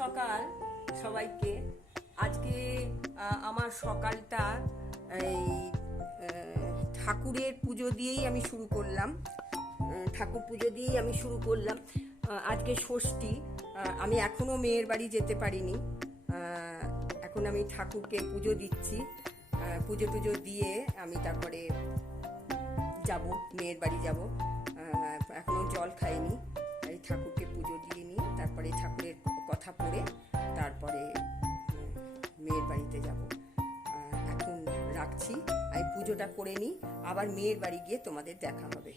সকাল সবাইকে। আজকে আমার সকালটা এই ঠাকুরের পুজো দিয়েই আমি শুরু করলাম। ঠাকুর পুজো দিয়েই আমি শুরু করলাম। আজকে ষষ্ঠী আমি এখনও মেয়ের বাড়ি যেতে পারিনি। এখন আমি ঠাকুরকে পুজো দিচ্ছি। পুজো টুজো দিয়ে আমি তারপরে যাব, মেয়ের বাড়ি যাব। এখনও জল খাইনি এই ঠাকুরকে পুজো দিয়ে নিই, তারপরে ঠাকুরের রাখছি। আমি পুজোটা করে নিই। আবার মেয়ের বাড়ি গিয়ে তোমাদের দেখা হবে।